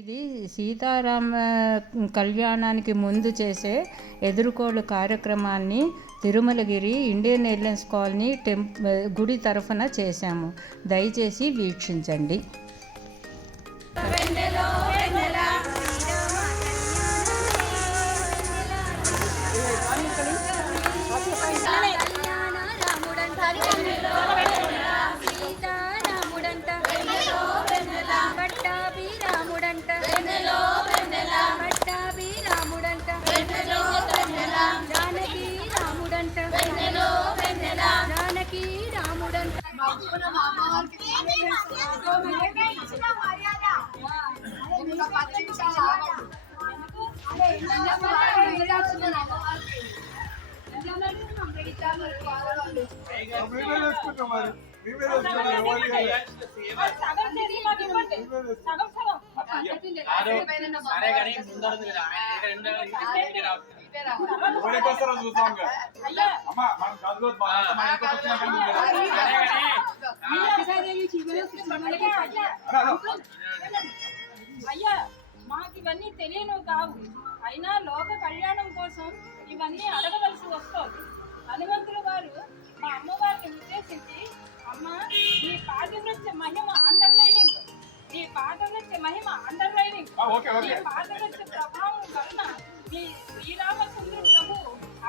ఇది సీతారామ కళ్యాణానికి ముందు చేసే ఎదుర్కోలు కార్యక్రమాన్ని తిరుమలగిరి ఇండియన్ ఎయిర్లైన్స్ కాలనీ గుడి తరఫున చేశాము. దయచేసి వీక్షించండి. అయ్యా, మాకు ఇవన్నీ తెలియను కావు. అయినా లోక కళ్యాణం కోసం ఇవన్నీ అడగవలసి వస్తుంది. హనుమంతుల వారు మా అమ్మవారిని ఉద్దేశించి, అమ్మ ఈ పాదనృత్య మహిమ అండర్లైనింగ్, ఈ పాదనృత్య మహిమ అండర్లైనింగ్, ఈ పాదనృత్య ప్రభావం వలన ఈ శ్రీరామచంద్ర ప్రభు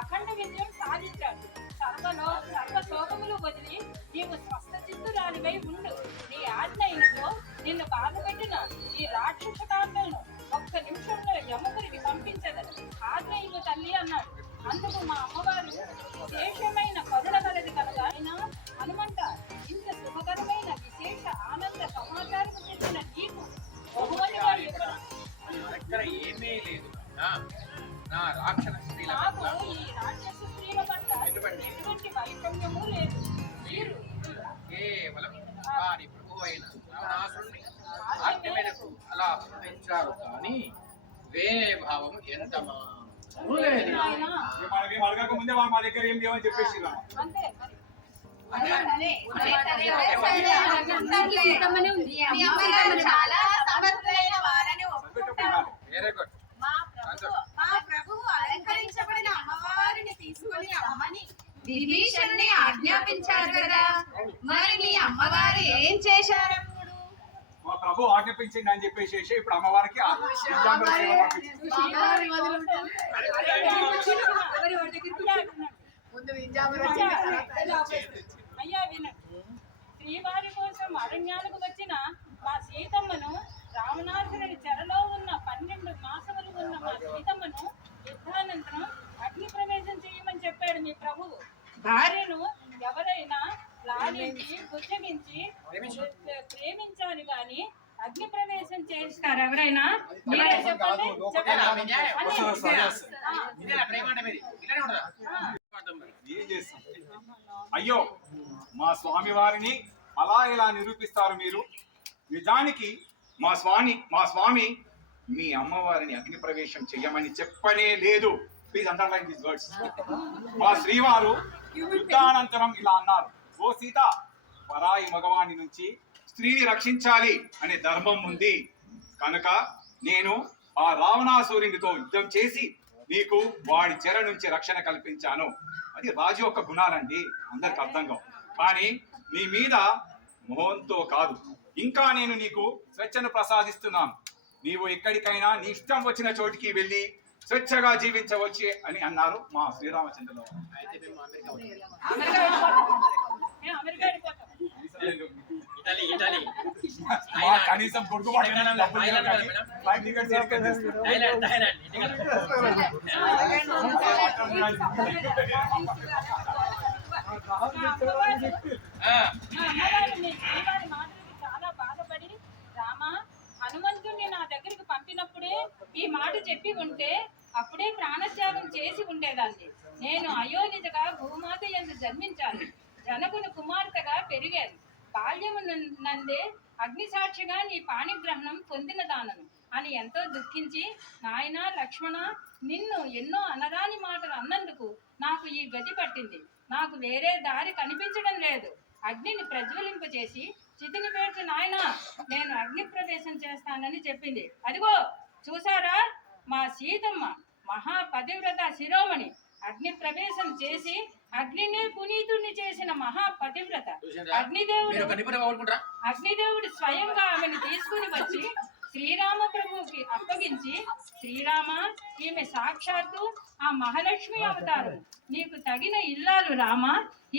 అఖండ విజయం సాధించాడు. సర్వ శోకములు వదిలి నీవు స్వస్థ చిత్తురాలివై ఉండు. నీ ఆజ్ఞ అయినతో నిన్ను బాధపెట్టిన ఈ రాక్షస కాంతలను ఒక్క నిమిషంలో యముడికి పంపించదని ఆజ్ఞ ఇవ్వు తల్లి అన్నాడు. అందుకు మా అమ్మవారు విశేషమైన పదులగలది కనుక ఆయన హనుమంత ఇంత శుభకరమైన విశేష ఆనంద సమాచారం తెచ్చిన నీకు బహుమతి వారు ఇవ్వడం నాకు ఈ రాక్షస స్త్రీల పట్ల ఎటువంటి వైషమ్యము లేదు. మీరు కేవలం వారి ప్రభు అయిన రావణాసురుని ఆజ్ఞ మేరకు అలా పంపించారు కానీ వేరే భావం ఎంత అడగక ముందే వాళ్ళు మా దగ్గర ఏం చేయమని చెప్పేసి అంతే. చాలా సమర్థులైన వారని ఒప్పుకుంటారు. Very good. మా ప్రభువు అలంకరించబడిన అమ్మవారిని తీసుకొని రమ్మని విభీషణుని ఆజ్ఞాపించారు కదా, మరి మీ అమ్మవారు ఏం చేశారు? మా ప్రభు ఆజ్ఞాపించింది అని చెప్పేసి ఇప్పుడు అమ్మవారికి అయ్యా వినండి. శ్రీవారి కోసం అరణ్యాలకు వచ్చిన మా సీతమ్మను, రావణాసురుడి చెరలో ఉన్న 12 మాసములు ఉన్న మా సీతమ్మను యుద్ధానంతరం అగ్ని ప్రవేశం చేయమని చెప్పాడు మీ ప్రభువు. భార్యను ఎవరైనా లాలించి బుజ్జగించి ప్రేమించాలి గాని అగ్ని ప్రవేశం చేస్తారు ఎవరైనా? మీరే చెప్పండి. ఏం చేస్తాం? అయ్యో, మా స్వామి వారిని అలా ఇలా నిరూపిస్తారు మీరు. నిజానికి మా స్వామి మీ అమ్మవారిని అగ్ని ప్రవేశం చెయ్యమని చెప్పనే లేదు. Please underline this words. మా శ్రీవారు యుద్ధానంతరం ఇలా అన్నారు, ఓ సీత, పరాయి మగవాణి నుంచి స్త్రీని రక్షించాలి అనే ధర్మం ఉంది కనుక నేను ఆ రావణాసురునితో యుద్ధం చేసి నీకు వాడి చెర నుంచి రక్షణ కల్పించాను. అది రాజు యొక్క గుణాలండి, అందరికి అర్థంగా. కానీ నీ మీద మోహంతో కాదు, ఇంకా నేను నీకు స్వేచ్ఛను ప్రసాదిస్తున్నాను. నీవు ఎక్కడికైనా నీ ఇష్టం వచ్చిన చోటికి వెళ్ళి స్వేచ్ఛగా జీవించవచ్చు అని అన్నారు మా శ్రీరామచంద్రులు. కనీసం కొడుకు చాలా బాధపడి, రామా, హనుమంతుడిని నా దగ్గరికి పంపినప్పుడే ఈ మాట చెప్పి ఉంటే అప్పుడే ప్రాణత్యాగం చేసి ఉండేదాన్ని. నేను అయోనిజగా భూమాత యందు జన్మించాను. జనకుని కుమార్తెగా పెరిగాను. బాల్యము నందే అగ్నిసాక్షిగా నీ పాణిగ్రహణం పొందిన దానను అని ఎంతో దుఃఖించి, నాయన లక్ష్మణ, నిన్ను ఎన్నో అనరాని మాటలు అన్నందుకు నాకు ఈ గతి పట్టింది. నాకు వేరే దారి కనిపించడం లేదు. అగ్నిని ప్రజ్వలింపచేసి చితిని పేర్చి నాయన నేను అగ్ని ప్రవేశం చేస్తానని చెప్పింది. అదిగో చూసారా, మా సీతమ్మ మహాపతివ్రత శిరోమణి అగ్ని ప్రవేశం చేసి అగ్నిని పునీతుణ్ణి చేసిన మహాపతివ్రత. అగ్నిదేవుడు స్వయంగా ఆమెను తీసుకుని వచ్చి శ్రీరామ ప్రభువుకి అప్పగించి, శ్రీరామ, ఈమె సాక్షాత్తు ఆ మహాలక్ష్మి అవతారం, నీకు తగిన ఇల్లాలు రామా,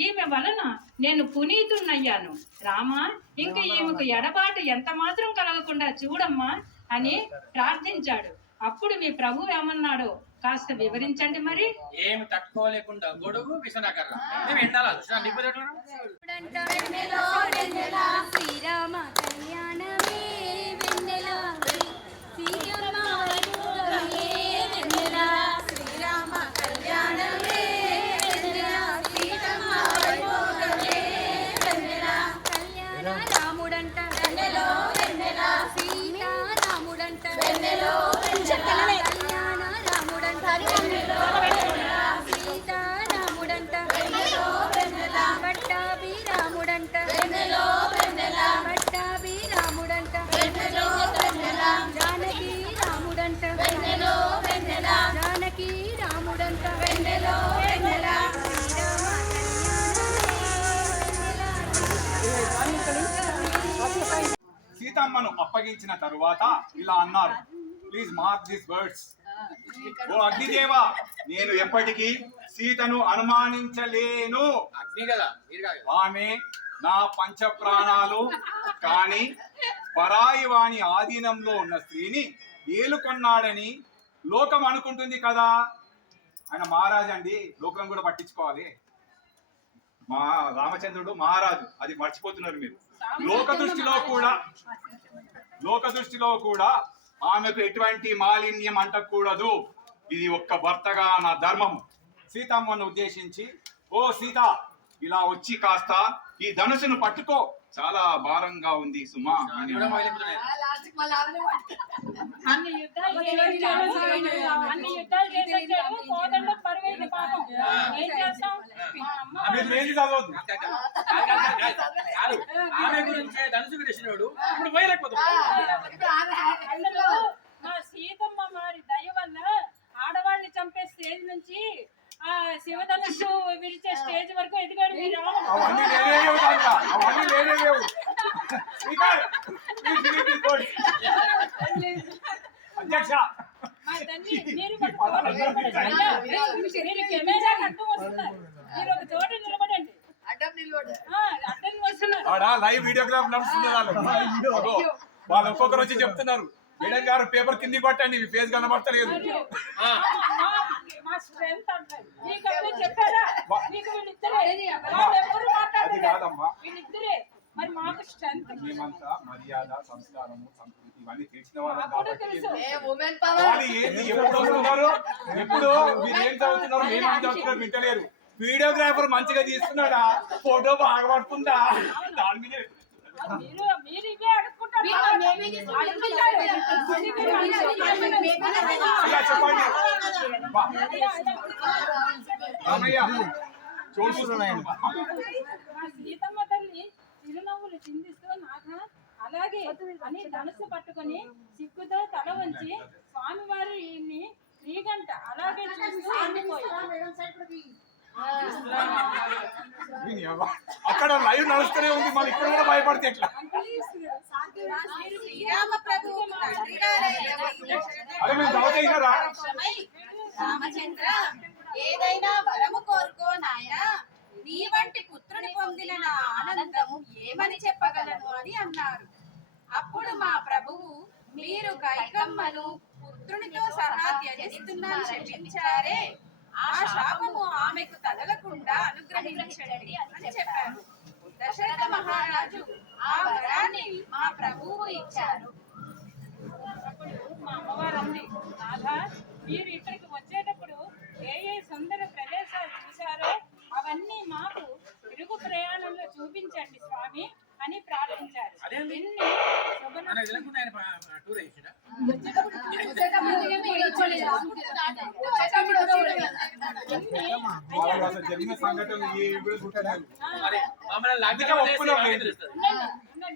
ఈమె వలన నేను పునీతున్నయ్యాను రామా, ఇంక ఈమెకు ఎడబాటు ఎంత మాత్రం కలగకుండా చూడమ్మా అని ప్రార్థించాడు. అప్పుడు మీ ప్రభు ఏమన్నాడో కాస్త వివరించండి మరి. ఏమి తట్టుకోలేకుండా గొడుగు విసనకర్ర మేము ఎండాలా శ్రీరామ కళ్యాణమే వెన్నెల సీతమ్మ వైభోగమే వెన్నెల శ్రీరామ కళ్యాణమే వెన్నెల సీతమ్మ వైభోగమే వెన్నెల కళ్యాణ రాముడంట వెన్నెలో వెన్నెల సీతా రాముడంట వెన్నెలో కళ్యాణ రాముడంట వెన్నెలో సీతా రాముడంట వెన్నెలో పట్టాభి రాముడంట వెన్నెలో పట్టాభి రాముడంట వెన్నెలో జానకి రాముడంట వెన్నెలో జానకి రాముడంట వెన్నెలో సీతమ్మను అప్పగించిన తరువాత ఇలా అన్నారు. Please mark this words. ఓ అగ్నిదేవా, నేను ఎప్పటికీ సీతను అనుమానించలేను. అగ్ని కదా మీరు కాదు. ఆమె నా పంచ ప్రాణాలు. కానీ పరాయి వాణి ఆధీనంలో ఉన్న స్త్రీని ఏలుకొన్నాడని లోకం అనుకుంటుంది కదా. ఆయన మహారాజు అండి, లోకం కూడా పట్టించుకోవాలి. మా రామచంద్రుడు మహారాజు, అది మర్చిపోతున్నారు మీరు. లోక దృష్టిలో కూడా ఆమెకు ఎటువంటి మాలిన్యం అంటకూడదు. ఇది ఒక్క భర్తగా నా ధర్మము. సీతమ్మను ఉద్దేశించి, ఓ సీత, ఇలా వచ్చి కాస్త ఈ ధనుసును పట్టుకో, చాలా భారంగా ఉంది సుమా అని కూడా మొదలెడుతున్నాయి. అన్ని యుద్ధాలు చేసొచ్చాము, కోదండ పరువైన పాపం. ఏం చేస్తాం? మా అమ్మ ఏది చదవద్దు. కాదు, ఆమె గురించి ధనుసు విడిచినోడు ఇప్పుడు పోయలేకపోతున్నాడు. అందులో మా సీతమ్మ వారి దయ వల్ల ఆడవాళ్ళని చంపే స్టేజ్ నుంచి ఆ శివధనుస్సు విరిచే స్టేజ్ వరకు ఎదిగాడు మీ రాముడు. అవన్నీ లేనేలేవు కాక, అవన్నీ లేనేలేవు. అధ్యక్ష, మా తల్లి, మీరు ఒక చోట నిలబడండి. అయ్యా, మీరు కెమెరా అడ్డం వస్తున్నారు. మీరు ఒక చోట నిలబడండి. అడ్డం వస్తున్నారు. ఆడ లైవ్ వీడియోగ్రాఫ్ నడుస్తుంది. వాళ్ళు ఒక్కొక్కరు వచ్చి చెప్తున్నారు, మేడం గారు పేపర్ కింది పట్టండి, మీ ఫేస్ కనబడతలేదు. మా స్ట్రెంత్ అంటారు. మీకు అప్పుడు చెప్పారా? మీకు వీళ్ళిద్దరే, వాళ్ళెవరు మాట్లాడారు? అది కాదమ్మా, వీళ్ళిద్దరే. మరి మాకు స్ట్రెంత్. మేమంతా మర్యాద, సంస్కారము, సంస్కృతి ఇవన్నీ తెలిసిన వాళ్ళం అప్పుడు కాబట్టి తెలుసు. వాళ్ళు ఏంది ఎప్పుడు వస్తున్నారు, ఎప్పుడు మీరు ఏం చదువుతున్నారు, మేమేం చదువుతున్నారు వింటలేరు. వీడియోగ్రాఫర్ మంచిగా తీస్తున్నాడా, ఫోటో బాగా పడుతుందా, దాని మీద మీరు ఇవే అడుక్కుంటారు. ఇలా చెప్పండి. రామయ్య, చూస్తున్నాను. మా సీతమ్మ తల్లి చిరునవ్వులు చిందిస్తూ నాథ అలాగే అని ధనుసు పట్టుకొని సిగ్గుతో తల వంచి స్వామివారు ఈయన్ని శ్రీగంట అలాగే చూస్తూ ఉండిపోయి. అక్కడ లైవ్ నడుస్తూనే ఉంది, మళ్ళీ ఇక్కడ కూడా భయపడితే ఎట్లా? శ్రీరామ ప్రభువు తండ్రి గారైన అదే మేము చదువుతాయినారా? రామచంద్ర, ఏదైనా వరము కోరుకో నాయనా, నీ వంటి పుత్రుని పొందిన నా ఆనందము ఏమని చెప్పగలను అని అన్నారు. అప్పుడు మా ప్రభువు, మీరు కైకమ్మను పుత్రునితో సహా త్యజిస్తున్నారని శపించారే, ఆ శాపము ఆమెకు తగలకుండా అనుగ్రహించండి అని చెప్పారు. దశరథ మహారాజు ఆ వరాన్ని మా ప్రభువు ఇచ్చారు. అప్పుడు మా అమ్మవారు అంది, నాథ మీరు ఇక్కడికి వచ్చేటప్పుడు ఏ సుందర ప్రదేశాలు చూశారో అవన్నీ మాకు తిరుగు ప్రయాణంలో చూపించండి స్వామి అని ప్రార్థించారు. ఎన్ని శుభన టూర్ వేసినా వాళ్ళకి అసలు జరిగిన సంఘటనలు ఏ వీడియో చూడలేదు. మరి మమ్మల్ని అందుకే ఒప్పుకున్నాం లేదు. ఉండండి.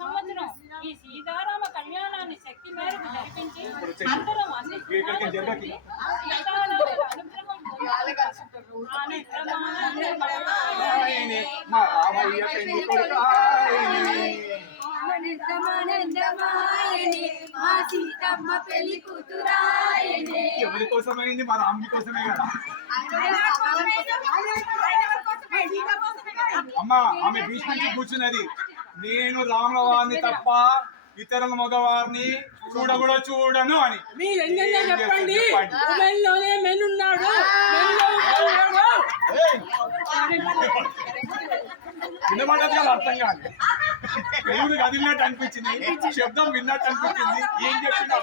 సంవత్సరం ఈ సీతారామ కళ్యాణాన్ని శక్తి మేరకు జరిపించి అందరం అన్ని ఇక్కడికి జరగకి. సీతారాముల అనుగ్రహం ఆయనే మా రామయ్య పెళ్లి కొడుకాయనే. ఆనందమానందమాయనే మా సీతమ్మ పెళ్లి కూతురాయనే. ఎవరి కోసమైంది? మన అమ్మ కోసమే కదా. అమ్మ ఆమె భీష్మించి కూర్చున్నది. నేను రాముల వారిని తప్ప ఇతరుల మగవారిని చూడకూడ చూడను అని. మీరు ఎంగంగా చెప్పండి. చెప్పండి. ఉమెన్లోనే మెన్ ఉన్నాడు. వినబడదు కదా, అర్థం కాదు. దేవుడు కదిలినట్టు అనిపించింది, శబ్దం విన్నట్టు అనిపించింది. ఏం చెప్పినా